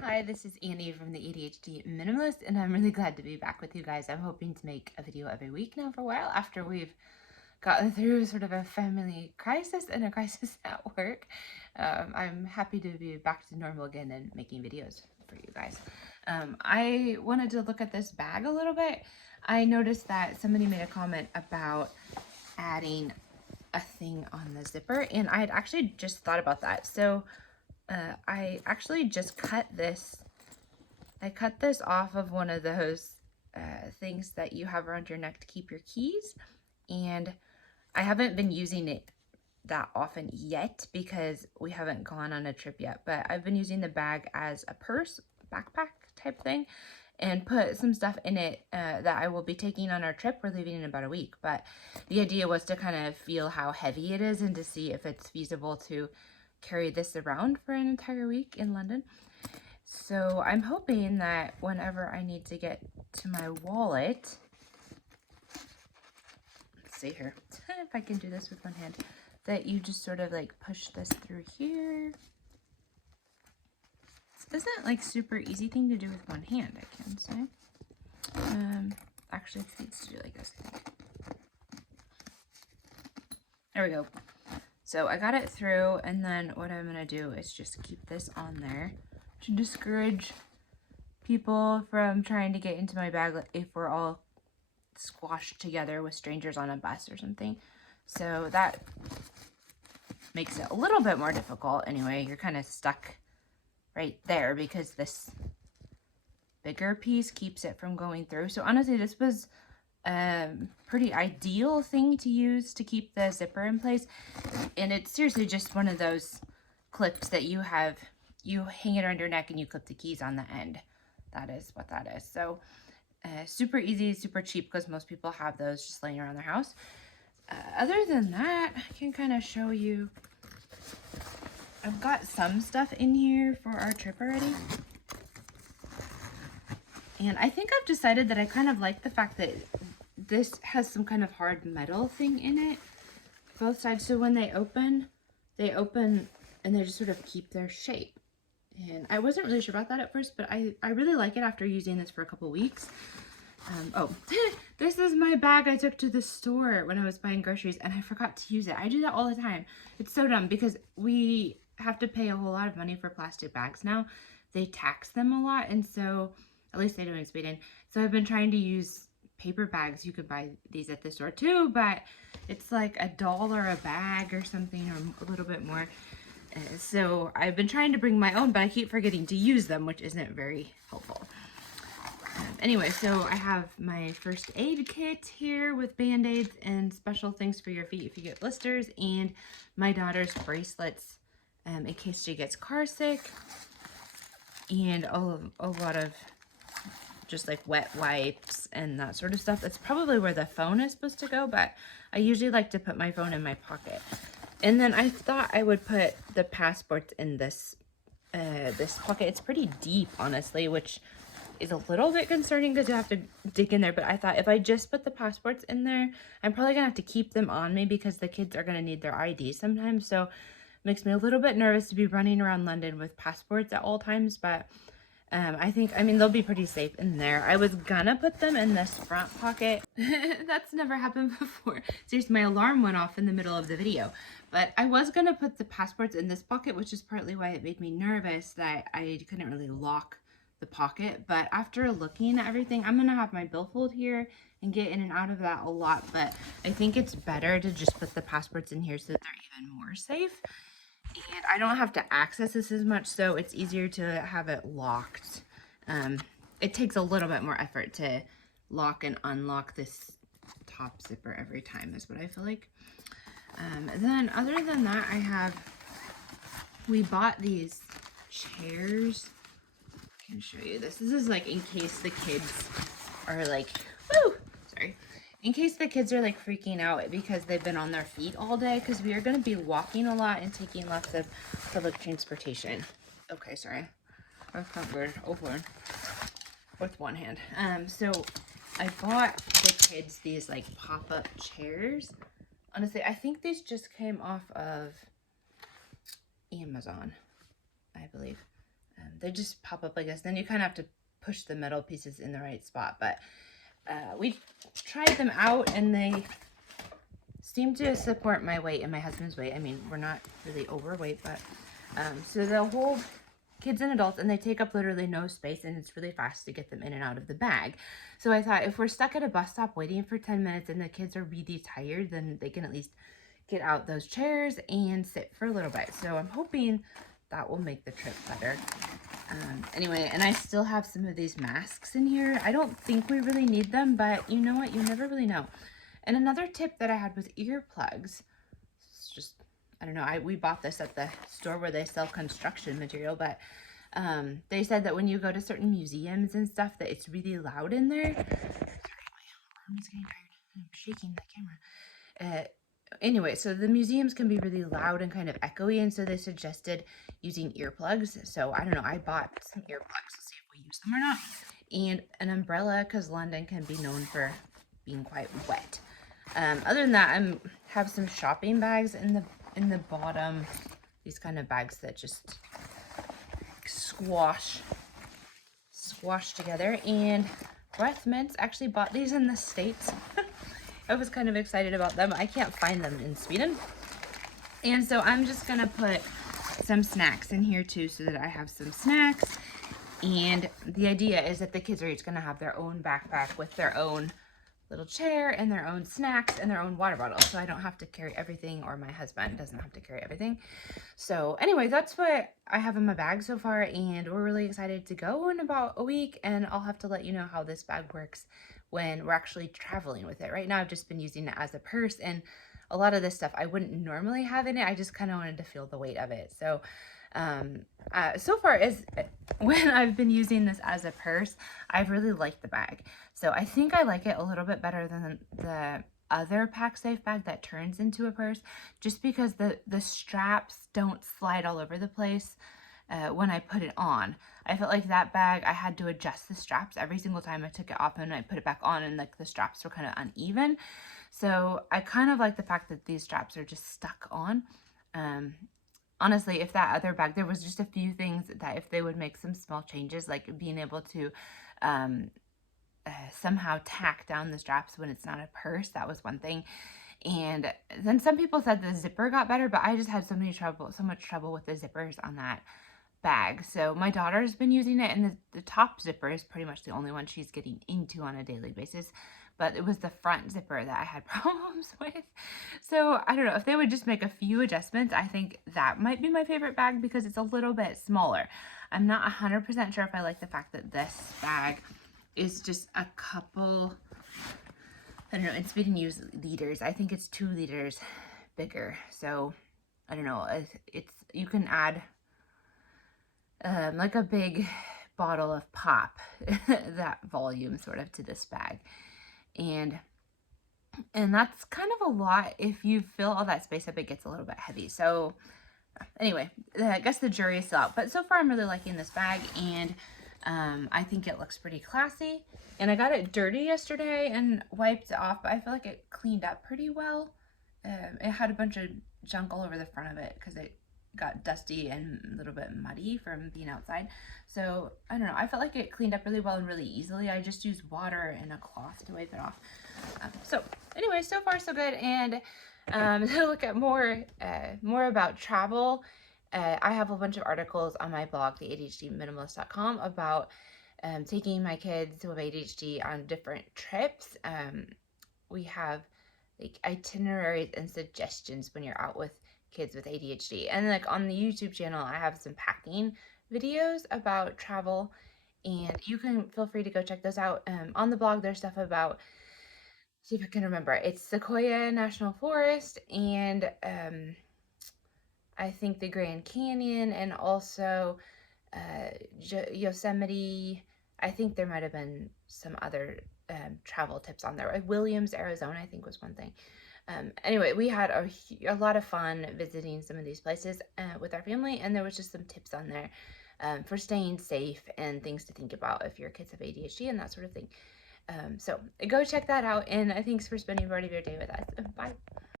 Hi, this is Annie from the ADHD Minimalist, and I'm really glad to be back with you guys. I'm hoping to make a video every week now for a while after we've gotten through sort of a family crisis and a crisis at work. I'm happy to be back to normal again and making videos for you guys. I wanted to look at this bag a little bit. I noticed that somebody made a comment about adding a thing on the zipper, and I had actually just thought about that. So I actually just cut this. I cut this off of one of those things that you have around your neck to keep your keys, and I haven't been using it that often yet because we haven't gone on a trip yet, but I've been using the bag as a purse, backpack type thing, and put some stuff in it that I will be taking on our trip. We're leaving in about a week, but the idea was to kind of feel how heavy it is and to see if it's feasible to carry this around for an entire week in London. So I'm hoping that whenever I need to get to my wallet, let's see here, if I can do this with one hand, that you just sort of like push this through here. This isn't like super easy thing to do with one hand, I can say. Actually, it needs to do like this, I think. There we go. So I got it through, and then what I'm gonna do is just keep this on there to discourage people from trying to get into my bag if we're all squashed together with strangers on a bus or something. So that makes it a little bit more difficult. Anyway, you're kind of stuck right there because this bigger piece keeps it from going through. So honestly, this was a pretty ideal thing to use to keep the zipper in place. And it's seriously just one of those clips that you hang it around your neck and you clip the keys on the end. That is what that is. So super easy, super cheap because most people have those just laying around their house. Other than that, I can kind of show you. I've got some stuff in here for our trip already. And I think I've decided that I kind of like the fact that this has some kind of hard metal thing in it, both sides. So when they open and they just sort of keep their shape. And I wasn't really sure about that at first, but I really like it after using this for a couple weeks. Oh, this is my bag I took to the store when I was buying groceries, and I forgot to use it. I do that all the time. It's so dumb because we have to pay a whole lot of money for plastic bags now. They tax them a lot, and so, at least they do in Sweden. So I've been trying to use paper bags. You could buy these at the store too, but it's like $1 a bag or something, or a little bit more. So I've been trying to bring my own, but I keep forgetting to use them, which isn't very helpful. Anyway, so I have my first aid kit here with band-aids and special things for your feet if you get blisters, and my daughter's bracelets in case she gets car sick, and a lot of just like wet wipes and that sort of stuff. That's probably where the phone is supposed to go, but I usually like to put my phone in my pocket. And then I thought I would put the passports in this pocket. It's pretty deep, honestly, which is a little bit concerning because you have to dig in there. But I thought if I just put the passports in there, I'm probably gonna have to keep them on me because the kids are gonna need their ID sometimes. So it makes me a little bit nervous to be running around London with passports at all times, but I mean, they'll be pretty safe in there. I was gonna put them in this front pocket. That's never happened before. Seriously, my alarm went off in the middle of the video. But I was gonna put the passports in this pocket, which is partly why it made me nervous that I couldn't really lock the pocket. But after looking at everything, I'm gonna have my billfold here and get in and out of that a lot. But I think it's better to just put the passports in here so that they're even more safe. And I don't have to access this as much, so it's easier to have it locked. It takes a little bit more effort to lock and unlock this top zipper every time is what I feel like. Then other than that, we bought these chairs. I can show you this. This is like in case the kids are like, in case the kids are like freaking out because they've been on their feet all day, because we are going to be walking a lot and taking lots of public transportation. Okay, sorry. That's not good. Open with one hand. So I bought the kids these like pop-up chairs. Honestly, I think these just came off of Amazon, I believe. they just pop up like this. Then you kind of have to push the metal pieces in the right spot. But we tried them out, and they seem to support my weight and my husband's weight. I mean, we're not really overweight, but so they'll hold kids and adults, and they take up literally no space, and it's really fast to get them in and out of the bag. So I thought, if we're stuck at a bus stop waiting for 10 minutes and the kids are really tired, then they can at least get out those chairs and sit for a little bit. So I'm hoping that will make the trip better. Anyway, and I still have some of these masks in here. I don't think we really need them, but you know what? You never really know. And another tip that I had was earplugs. It's just, I don't know, we bought this at the store where they sell construction material, but they said that when you go to certain museums and stuff, that it's really loud in there. Sorry, my arm is getting tired. I'm shaking the camera. Anyway, so the museums can be really loud and kind of echoey, and so they suggested using earplugs. So I don't know, I bought some earplugs to see if we use them or not. And an umbrella, because London can be known for being quite wet. Other than that, I have some shopping bags in the bottom. These kind of bags that just squash together. And breath mints, actually bought these in the States. I was kind of excited about them. I can't find them in Sweden. And so I'm just gonna put some snacks in here too, so that I have some snacks. And the idea is that the kids are each gonna have their own backpack with their own little chair and their own snacks and their own water bottle, so I don't have to carry everything, or my husband doesn't have to carry everything. So anyway, that's what I have in my bag so far, and we're really excited to go in about a week, and I'll have to let you know how this bag works when we're actually traveling with it. Right now I've just been using it as a purse, and a lot of this stuff I wouldn't normally have in it. I just kind of wanted to feel the weight of it. So so far as when I've been using this as a purse, I've really liked the bag. So I think I like it a little bit better than the other Pacsafe bag that turns into a purse, just because the straps don't slide all over the place when I put it on. I felt like that bag, I had to adjust the straps every single time I took it off and I put it back on, and like the straps were kind of uneven. So I kind of like the fact that these straps are just stuck on. Honestly, if that other bag, there was just a few things that if they would make some small changes, like being able to somehow tack down the straps when it's not a purse, that was one thing. And then some people said the zipper got better, but I just had so much trouble with the zippers on that bag. So my daughter's been using it, and the top zipper is pretty much the only one she's getting into on a daily basis. But it was the front zipper that I had problems with. So I don't know, if they would just make a few adjustments, I think that might be my favorite bag, because it's a little bit smaller. I'm not 100% sure if I like the fact that this bag is just a couple, I don't know, in Sweden use liters. I think it's 2 liters bigger. So I don't know, it's you can add like a big bottle of pop, that volume sort of, to this bag. And that's kind of a lot. If you fill all that space up, it gets a little bit heavy. So anyway, I guess the jury is still out. But so far, I'm really liking this bag, and I think it looks pretty classy. And I got it dirty yesterday and wiped it off, but I feel like it cleaned up pretty well. It had a bunch of junk all over the front of it because it got dusty and a little bit muddy from being outside. So I don't know, I felt like it cleaned up really well and really easily. I just used water and a cloth to wipe it off. So anyway, so far so good. And to look at more about travel, I have a bunch of articles on my blog, the ADHDminimalist.com, about taking my kids who have ADHD on different trips. We have like itineraries and suggestions when you're out with kids with ADHD. And like on the YouTube channel, I have some packing videos about travel, and you can feel free to go check those out. On the blog, there's stuff about, see if I can remember, it's Sequoia National Forest, and I think the Grand Canyon, and also Yosemite. I think there might have been some other travel tips on there. Williams, Arizona, I think was one thing. Anyway, we had a lot of fun visiting some of these places with our family, and there was just some tips on there for staying safe and things to think about if your kids have ADHD and that sort of thing. So go check that out, and thanks for spending part of your day with us. Bye.